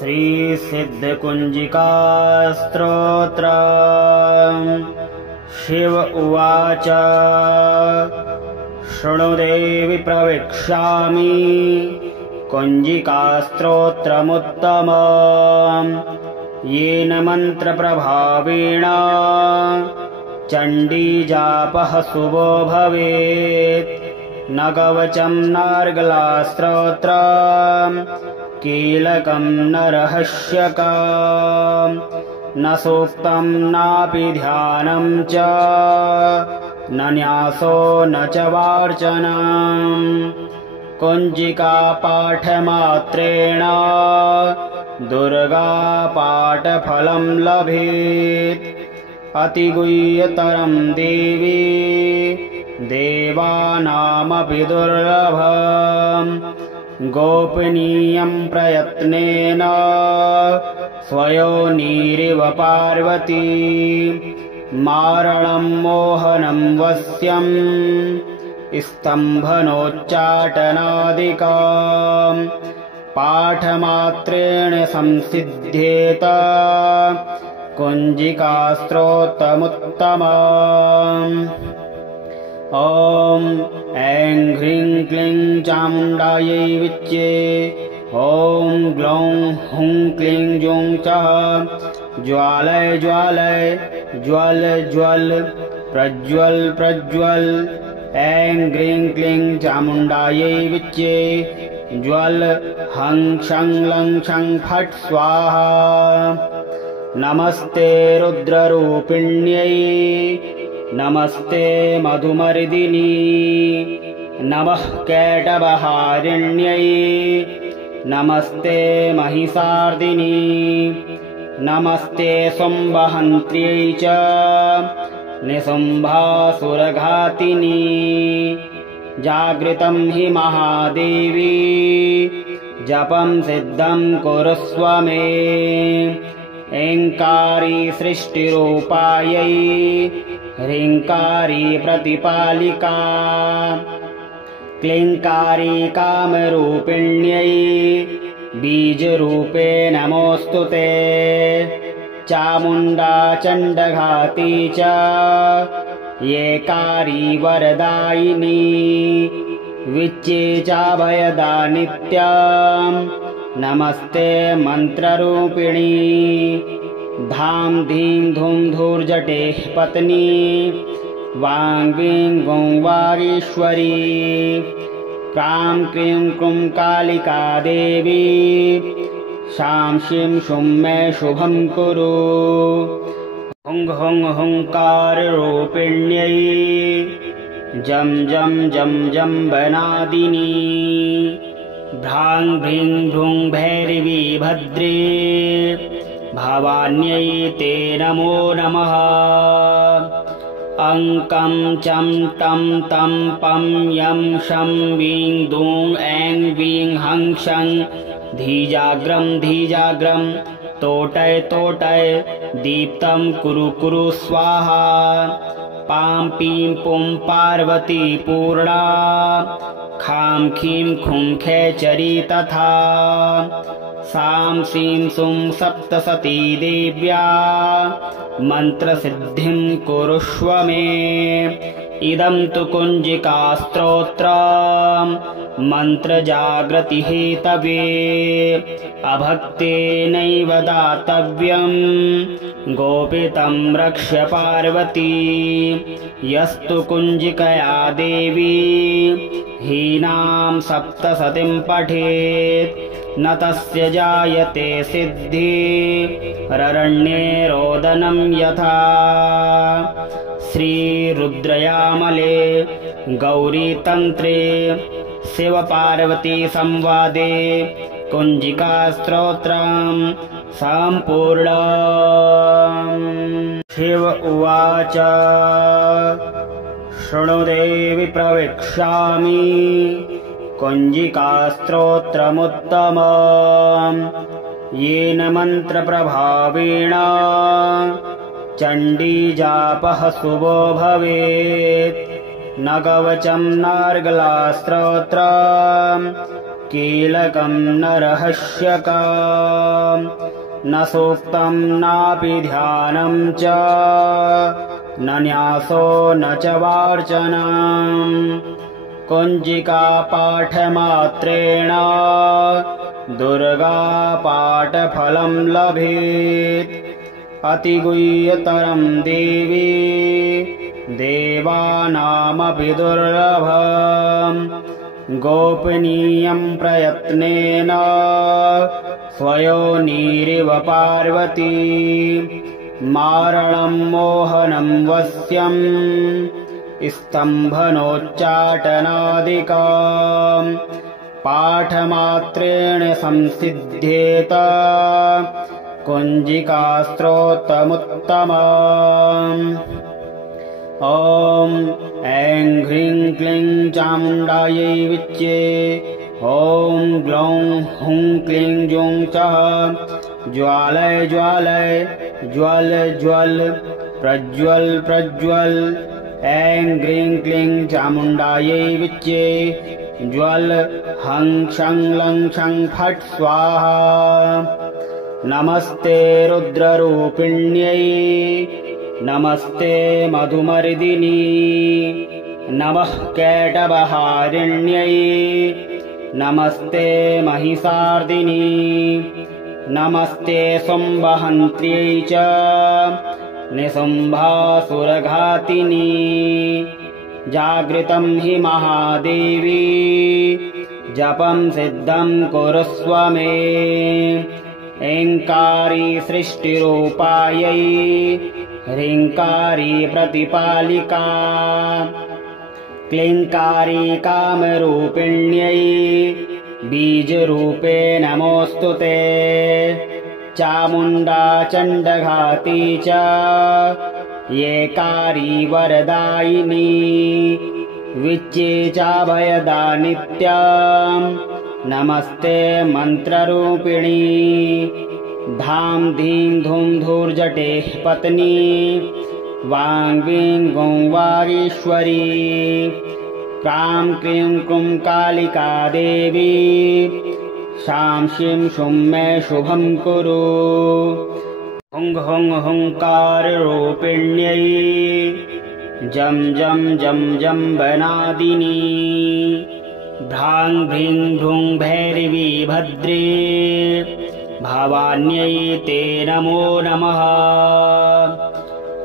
श्रीसिद्धकुञ्जिकास्तोत्रम्। शिव उवाच शृणु देवि प्रवक्ष्यामि कुञ्जिकास्तोत्रमुत्तमम्। येन मन्त्रप्रभावेण चण्डीजापः शुभो भवेत्। न कवचं नार्गलास्तोत्रम् कीलकं न रहस्यकम्। न सूक्तं नापि ध्यानं च न न्यासो न च वार्चनम्। कुञ्जिकापाठमात्रेण दुर्गापाठफलं लभेत्। अतिगुह्यतरं देवी देवानामपि दुर्लभम्। गोपनीयं प्रयत्नेन स्वयोनिरिव पार्वती। मारणं मोहनं वश्यं स्तम्भनोच्चाटनादिकम्। पाठमात्रेण संसिध्येत कुञ्जिकास्तोत्रमुत्तमम्। ॐ ऐं ह्रीं क्लीं चामुण्डायै विच्चे। ॐ ग्लौं हुं क्लीं जूं च ज्वालय ज्वालय ज्वल ज्वल प्रज्वल प्रज्वल। ऐं ह्रीं क्लीं चामुण्डायै विच्चे ज्वल हं क्षं लं क्षं फट् स्वाहा। नमस्ते रुद्ररूपिण्यै नमस्ते मधुमर्दिनी। नमः कैटभहारिण्यै नमस्ते महिषार्दिनी। नमस्ते शुम्भहन्त्र्यै च निशुम्भासुरघातिनी। जागृतं हि महादेवी जपं सिद्धं कुरुस्व मे। ऐङ्कारी सृष्टिरूपायै ह्रीङ्कारी प्रतिपालिका। क्लीङ्कारी कामरूपिण्यै बीजरूपे नमोऽस्तु ते। चामुण्डा चण्डघाती च येकारी वरदायिनी। विच्चे चाभयदा नित्यम् नमस्ते मन्त्ररूपिणी। धां धीं धूं धूर्जटेः पत्नी वां वीं गौं वागीश्वरी। क्रां क्रीं क्रूं कालिका देवी शां शीं शुं मे शुभं कुरु। हुं हुं हुंकाररूपिण्यै जं जं जं जम्बनादिनी। भ्रां भ्रीं भ्रूं भैरवी भद्रे भवान्यै ते नमो नमः। अङ्कं चं टं तं पं यं शं वीं दूं ऐं वीं हं क्षं धीजाग्रं धीजाग्रं तोटय तोटय दीप्तं कुरु कुरु स्वाहा। पां पीं पुं पार्वती पूर्णा खां खीं खुं खेचरी तथा। सां सीं सुं सप्तसती देव्या मन्त्रसिद्धिं कुरुष्व मे। इदं तु कुञ्जिकास्तोत्रम् मन्त्रजागृतिहेतवे। अभक्तेनैव दातव्यं गोपितं रक्ष्य पार्वती। यस्तु कुञ्जिकया देवी हीनां सप्तसतीं पठेत् न तस्य जायते सिद्धिररण्ये रोदनं यथा। श्रीरुद्रयामले गौरीतन्त्रे शिवपार्वती संवादे कुञ्जिकास्तोत्रम् सम्पूर्णम्। शिव उवाच शृणु देवि प्रवक्ष्यामि कुञ्जिकास्तोत्रमुत्तमम्। येन मन्त्रप्रभावेण चण्डीजापः शुभो भवेत्। न कवचं नार्गलास्तोत्रम् कीलकं न रहस्यकम् न सूक्तं नापि ध्यानं च न न्यासो न च वार्चनम् कुञ्जिका पाठमात्रेण दुर्गापाठफलं लभेत् अतिगुह्यतरं देवी देवानामपि दुर्लभम् गोपनीयं प्रयत्नेन स्वयोनिरिव पार्वती मारणं मोहनं वश्यं स्तम्भनोच्चाटनादिकम् पाठमात्रेण संसिध्येत कुञ्जिकास्त्रोत्रमुत्तमम् ॐ ऐं ह्रीं क्लीं चामुण्डायै विच्चे ॐ ग्लौं हुं क्लीं जूं चः ज्वालय ज्वालय ज्वल ज्वल प्रज्वल प्रज्वल ऐं ह्रीं क्लीं चामुण्डायै विच्चे ज्वल हं शं लं शं फट् स्वाहा नमस्ते रुद्ररूपिण्यै नमस्ते मधुमर्दिनी नमः कैटभहारिण्यै नमस्ते महिषार्दिनी नमस्ते शुम्भहन्त्र्यै च निशुम्भासुरघातिनी जागृतं हि महादेवी जपं सिद्धं कुरुस्व मे ऐङ्कारी सृष्टिरूपायै ह्रीङ्कारी प्रतिपालिका क्लीङ्कारी कामरूपिण्यै बीजरूपे नमोऽस्तु ते चामुण्डा चण्डघाती च येकारी वरदायिनी विच्चे चाभयदा नित्यम् नमस्ते मन्त्ररूपिणी धां धीं धूं धूर्जटेः पत्नी वां वीं गौं वागीश्वरी क्रां क्रीं क्रूं कालिका देवी शां शीं शुं मे शुभं कुरु हुं हुं हुंकाररूपिण्यै जं जं जं जम्बनादिनी भ्रां भ्रीं भ्रूं भैरवी भद्रे भवान्यै ते नमो नमः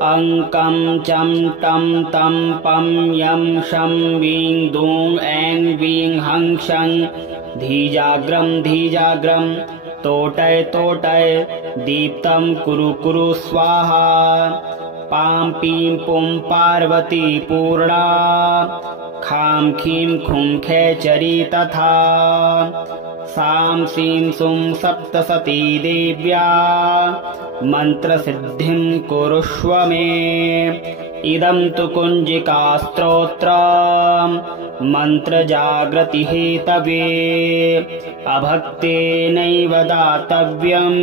अङ्कं चं टं तं पं यं शं वीं दूं ऐं वीं हं शं धीजाग्रं धीजाग्रं तोटय तोटय दीप्तं कुरु कुरु स्वाहा पां पीं पुं पार्वती पूर्णा खां खीं खुं खेचरी तथा सां सीं सुं सप्तसती देव्या मन्त्रसिद्धिं कुरुष्व मे इदं तु कुञ्जिकास्तोत्रम् मन्त्रजागृतिहेतवे अभक्तेनैव दातव्यम्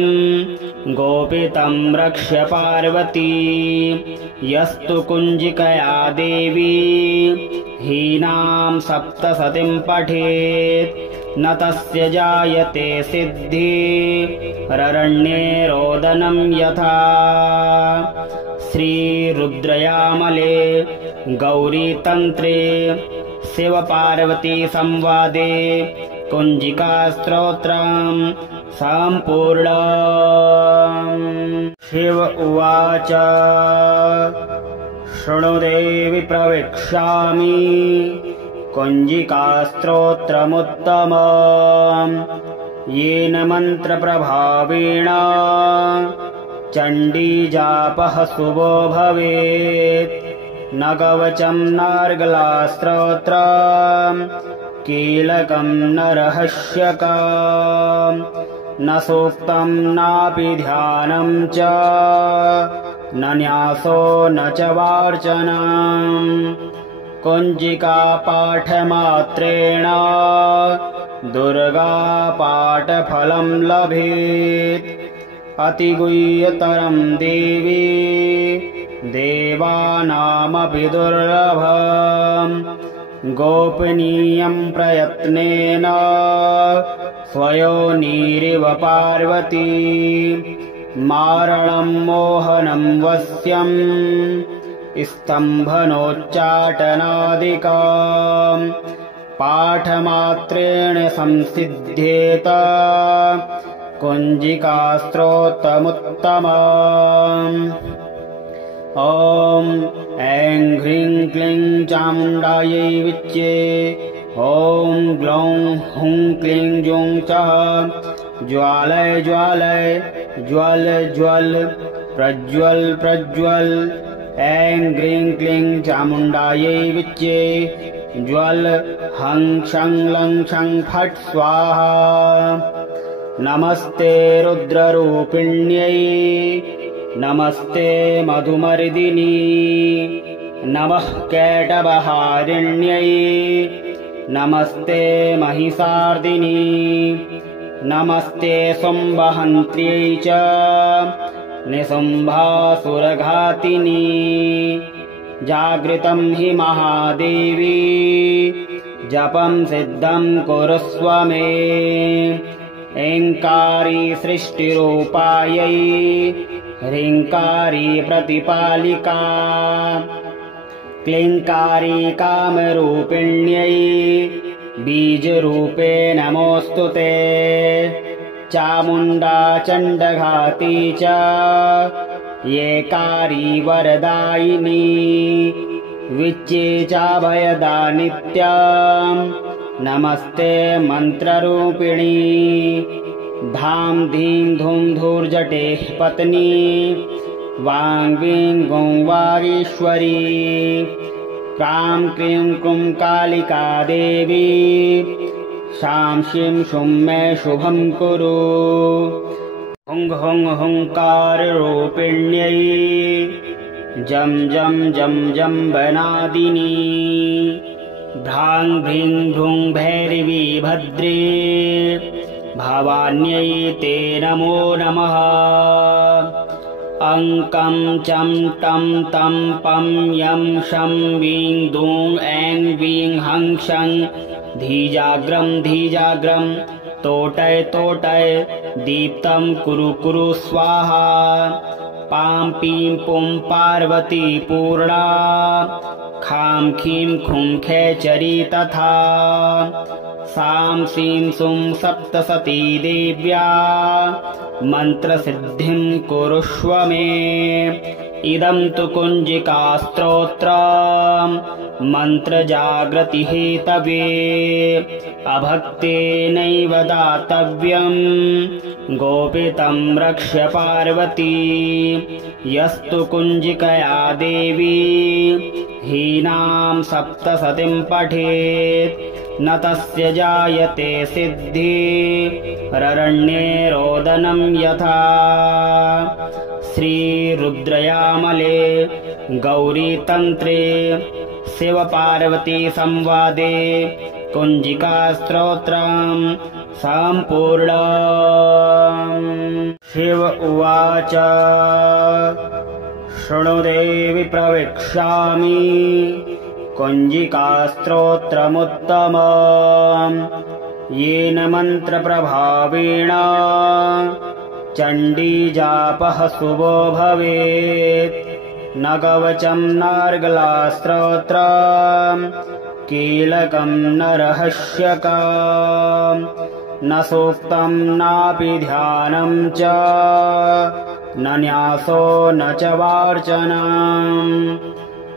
गोपितं रक्ष्य पार्वती यस्तु कुञ्जिकया देवी हीनां सप्तसतीं पठेत् न तस्य जायते सिद्धि ररण्ये रोदनं यथा श्रीरुद्रयामले गौरीतन्त्रे शिवपार्वती संवादे कुञ्जिकास्तोत्रम् सम्पूर्णम् शिव उवाच शृणु देवि प्रवक्ष्यामि कुञ्जिकास्तोत्रमुत्तमम् येन मन्त्रप्रभावेण चण्डीजापः शुभो भवेत् न कवचं नार्गलास्तोत्रम् कीलकं न रहस्यकम् न सूक्तं नापि ध्यानं च न न्यासो न च वार्चनम् कुञ्जिका पाठमात्रेण दुर्गापाठफलं लभेत् अतिगुह्यतरं देवी देवानामपि दुर्लभम् गोपनीयं प्रयत्नेन स्वयोनिरिव पार्वती मारणं मोहनं वश्यं स्तम्भनोच्चाटनादिकम् पाठमात्रेण संसिध्येत कुञ्जिकास्त्रोत्रमुत्तमम्। ॐ ऐं ह्रीं क्लीं चामुण्डायै विच्चे ॐ ग्लौं हुं क्लीं जूं च ज्वालय ज्वालय ज्वल ज्वल प्रज्वल प्रज्वल ऐं ह्रीं क्लीं चामुण्डायै विच्चे ज्वल हं क्षं लं क्षं फट् स्वाहा। नमस्ते रुद्ररूपिण्यै नमस्ते मधुमर्दिनी नमः कैटभहारिण्यै नमस्ते महिषार्दिनी नमस्ते शुम्भहन्त्र्यै च निशुम्भासुरघातिनी। जागृतं हि महादेवी जपं सिद्धं कुरुस्व मे ऐङ्कारी सृष्टिरूपायै ह्रीङ्कारी प्रतिपालिका क्लीङ्कारी कामरूपिण्यै बीजरूपे नमोऽस्तु ते। चामुण्डा चण्डघाती च येकारी वरदायिनी विच्चे चाभयदा नित्यं नमस्ते मन्त्ररूपिणी। धां धीं धूं धूर्जटेः पत्नी वां वीं गौं वागीश्वरी क्रां क्रीं क्रूं कालिका देवी शां शीं शुं मे शुभं कुरु। हुं हुं हुंकाररूपिण्यै जं जं जं जम्बनादिनी भ्रां भ्रीं भ्रूं भैरवी भद्रे भवान्यै ते नमो नमः। अङ्कं चं टं तं पं यं शं वीं दूं ऐं वीं हं क्षं धीजाग्रं धीजाग्रं तोटय तोटय दीप्तं कुरु कुरु स्वाहा। पां पीं पुं पार्वती पूर्णा खां खीं खुं खेचरी तथा सां सीं सुं सप्तसती देव्या मन्त्रसिद्धिं कुरुष्व मे। इदं तु कुञ्जिकास्त्रोत्रम् मन्त्रजागृतिहेतवे अभक्तेनैव दातव्यं गोपितं रक्ष्य पार्वती। यस्तु कुञ्जिकया देवी हीनां सप्तसतीं पठेत् न तस्य जायते सिद्धिररण्ये रोदनं यथा। श्रीरुद्रयामले गौरीतन्त्रे शिवपार्वती संवादे कुञ्जिकास्तोत्रं सम्पूर्णम्। शिव उवाच शृणु देवि प्रवक्ष्यामि कुञ्जिकास्तोत्रमुत्तमम् येन मन्त्रप्रभावेण चण्डीजापः शुभो भवेत्। न कवचं नार्गलास्तोत्रं कीलकं न रहस्यकं न सूक्तं नापि ध्यानं च न न्यासो न च वार्चनम्।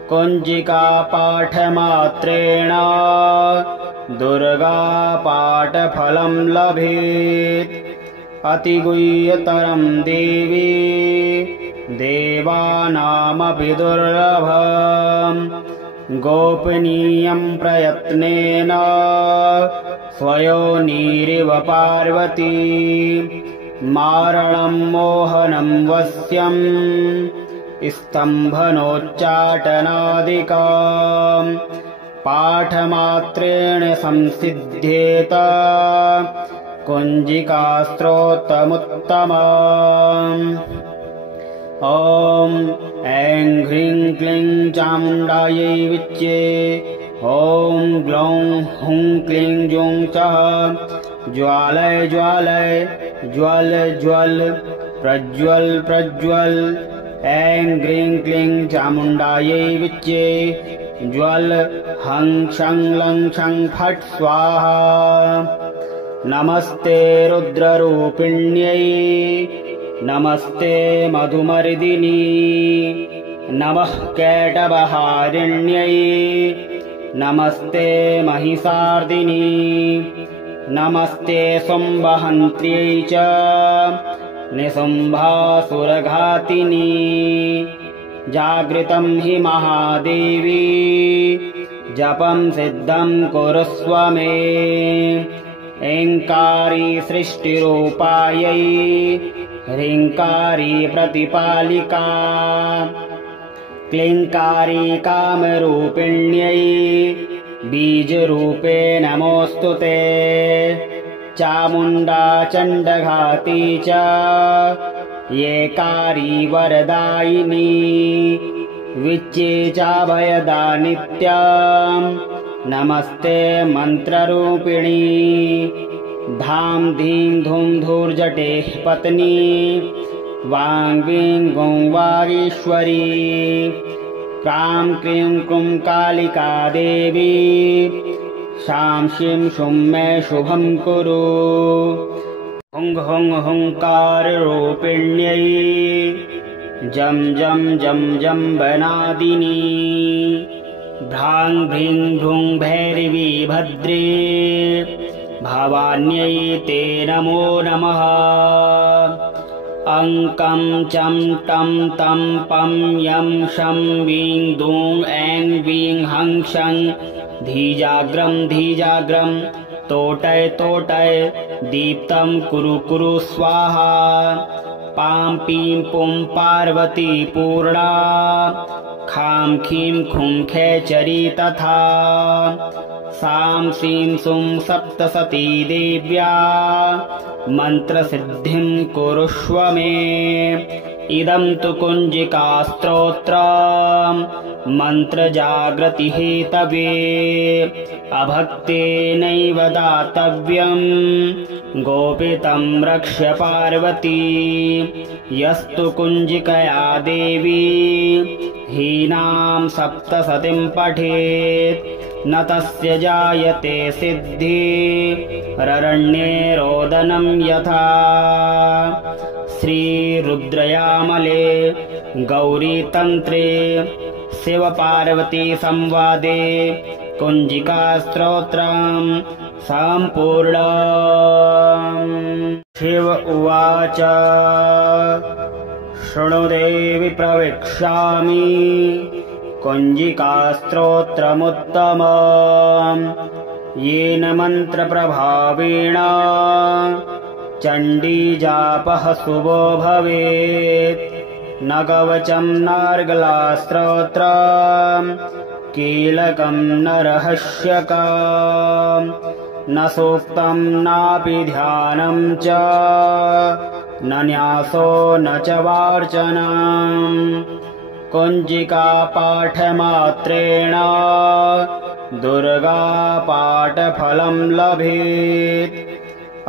कुञ्जिकापाठमात्रेण दुर्गापाठफलं लभेत्। अतिगुह्यतरं देवी देवानामपि दुर्लभम्। गोपनीयं प्रयत्नेन स्वयोनिरिव पार्वती मारणं मोहनं वश्यं स्तम्भनोच्चाटनादिकम् पाठमात्रेण संसिध्येत कुञ्जिकास्त्रोत्रमुत्तमम्। ॐ ऐं ह्रीं क्लीं चामुण्डायै विच्चे ॐ ग्लौं हुं क्लीं जुं चः ज्वालय ज्वालय ज्वल ज्वल प्रज्वल प्रज्वल ऐं ग्रीं क्लीं चामुण्डायै विच्चे ज्वल हं शं लं शं फट् स्वाहा। नमस्ते रुद्ररूपिण्यै नमस्ते मधुमर्दिनी नमः कैटभहारिण्यै नमस्ते महिषार्दिनी नमस्ते शुम्भहन्त्र्यै च निशुम्भासुरघातिनी। जागृतं हि महादेवी जपं सिद्धं कुरुस्व मे ऐङ्कारी सृष्टिरूपायै ह्रीङ्कारी प्रतिपालिका क्लीङ्कारी कामरूपिण्यै बीजरूपे नमोऽस्तु ते। चामुण्डा चण्डघाती च येकारी वरदायिनी विच्चे चाभयदा नित्यां नमस्ते मन्त्ररूपिणी। धां धीं धूं धूर्जटेः पत्नी वां वीं गौं वागीश्वरी क्रां क्रीं क्रूं कालिका देवी शां शीं शुं मे शुभं कुरु। हुं हुं हुंकाररूपिण्यै जं जं जं जम्बनादिनी भ्रां भ्रीं भ्रूं भैरवी भद्रे भवान्यै ते नमो नमः। अङ्कं चं टं तं पं यं शं वीं दूं ऐं वीं हं शं धीजाग्रं धीजाग्रं तोटय तोटय दीप्तं कुरु कुरु स्वाहा। पां पीं पुं पार्वती पूर्णा खां खीं खुं खेचरी तथा सां सीं सुं सप्तसती देव्या मन्त्रसिद्धिं कुरुष्व मे। इदं तु कुञ्जिकास्तोत्रम् मन्त्रजागृतिहेतवे अभक्तेनैव दातव्यम् गोपितं रक्ष्य पार्वती। यस्तु कुञ्जिकया देवी हीनां सप्तसतीं पठेत् न तस्य जायते सिद्धि ररण्ये रोदनं यथा। श्रीरुद्रयामले गौरीतन्त्रे शिवपार्वती संवादे कुञ्जिकास्तोत्रम् सम्पूर्णम्। शिव उवाच शृणु देवि प्रवक्ष्यामि कुञ्जिकास्तोत्रमुत्तमम् येन मन्त्रप्रभावेण चण्डीजापः शुभो भवेत्। न कवचं नार्गलास्तोत्रम् कीलकं न रहस्यकम् न सूक्तं नापि ध्यानं च न न्यासो न च वार्चनम्। कुञ्जिकापाठमात्रेण दुर्गापाठफलं लभेत्।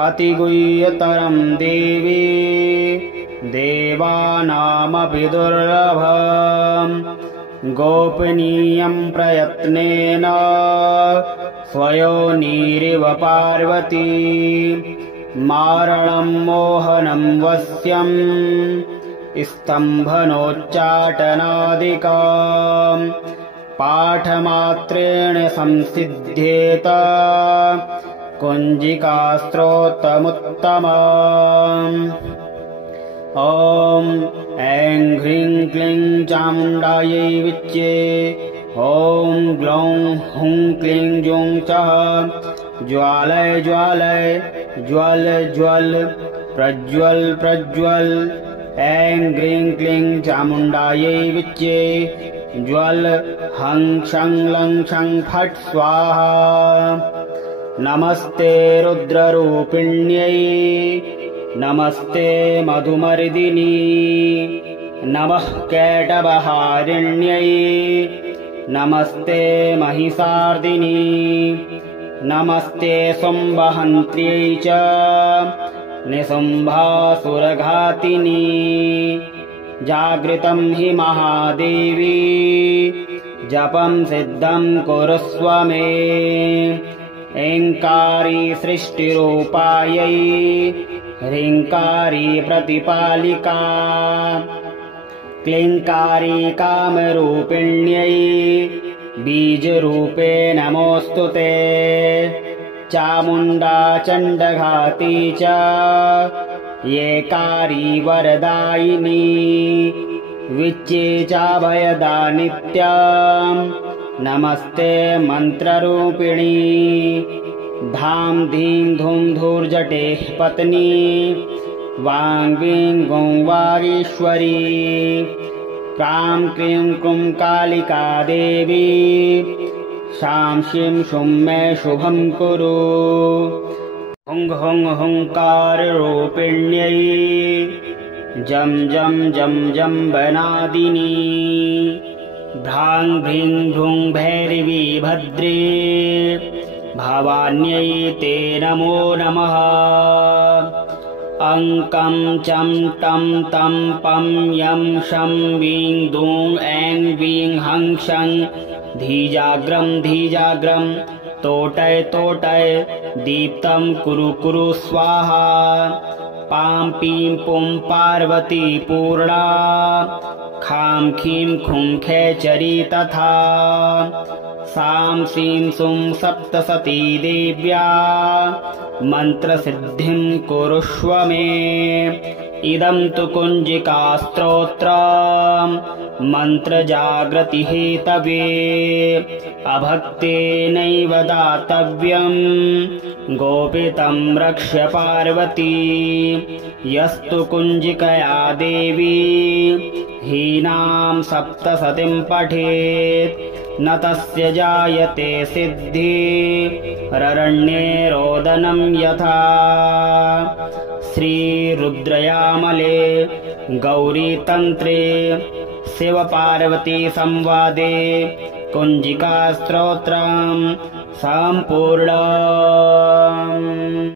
अतिगुह्यतरं देवी देवानामपि दुर्लभम्। गोपनीयं प्रयत्नेन स्वयोनिरिव पार्वती मारणं मोहनं वश्यं स्तम्भनोच्चाटनादिकम् पाठमात्रेण संसिध्येत कुञ्जिकास्तोत्रमुत्तमम्। ॐ ऐं ह्रीं क्लीं चामुण्डायै विच्चे ॐ ग्लौं हुं क्लीं जुं चः ज्वालय ज्वालय ज्वल ज्वल प्रज्वल प्रज्वल ऐं ग्रीं क्लीं चामुण्डायै विच्चे ज्वल हं शं लं शं फट् स्वाहा। नमस्ते रुद्ररूपिण्यै नमस्ते मधुमर्दिनी नमः कैटभहारिण्यै नमस्ते महिषार्दिनी नमस्ते शुम्भहन्त्र्यै च निशुम्भासुरघातिनी जागृतं हि महादेवी जपं सिद्धं कुरुस्व मे ऐङ्कारी सृष्टिरूपायै ह्रीङ्कारी प्रतिपालिका क्लीङ्कारी कामरूपिण्यै बीजरूपे नमोऽस्तु ते चामुण्डा चण्डघाती च येकारी वरदायिनी विच्चे चाभयदा नित्यं नमस्ते मन्त्ररूपिणी धां धीं धूं धूर्जटेः पत्नी वां वीं गौं वागीश्वरी क्रां क्रीं क्रूं कालिका देवी शां शीं शुं मे शुभं कुरु हुं हुं हुंकाररूपिण्यै जं जं जं जम्बनादिनी भ्रां भ्रीं भ्रूं भैरवी भद्रे भवान्यै ते नमो नमः अङ्कं चं टं तं पं यं शं वीं दूं ऐं वीं हं शं धीजाग्रं धीजाग्रं तोटय तोटय दीप्तं कुरु कुरु स्वाहा पां पीं पुं पार्वती पूर्णा खां खीं खुं खेचरी तथा सां सीं सुं सप्तसती देव्या मन्त्रसिद्धिं कुरुष्व मे इदं तु कुञ्जिकास्तोत्रम् मन्त्रजागृतिहेतवे अभक्तेनैव दातव्यम् गोपितं रक्ष्य पार्वती यस्तु कुञ्जिकया देवी हीनां सप्तसतीं पठेत् न तस्य जायते सिद्धि ररण्ये रोदनं यथा श्रीरुद्रयामले गौरीतन्त्रे शिवपार्वती संवादे कुञ्जिकास्तोत्रं सम्पूर्णम्।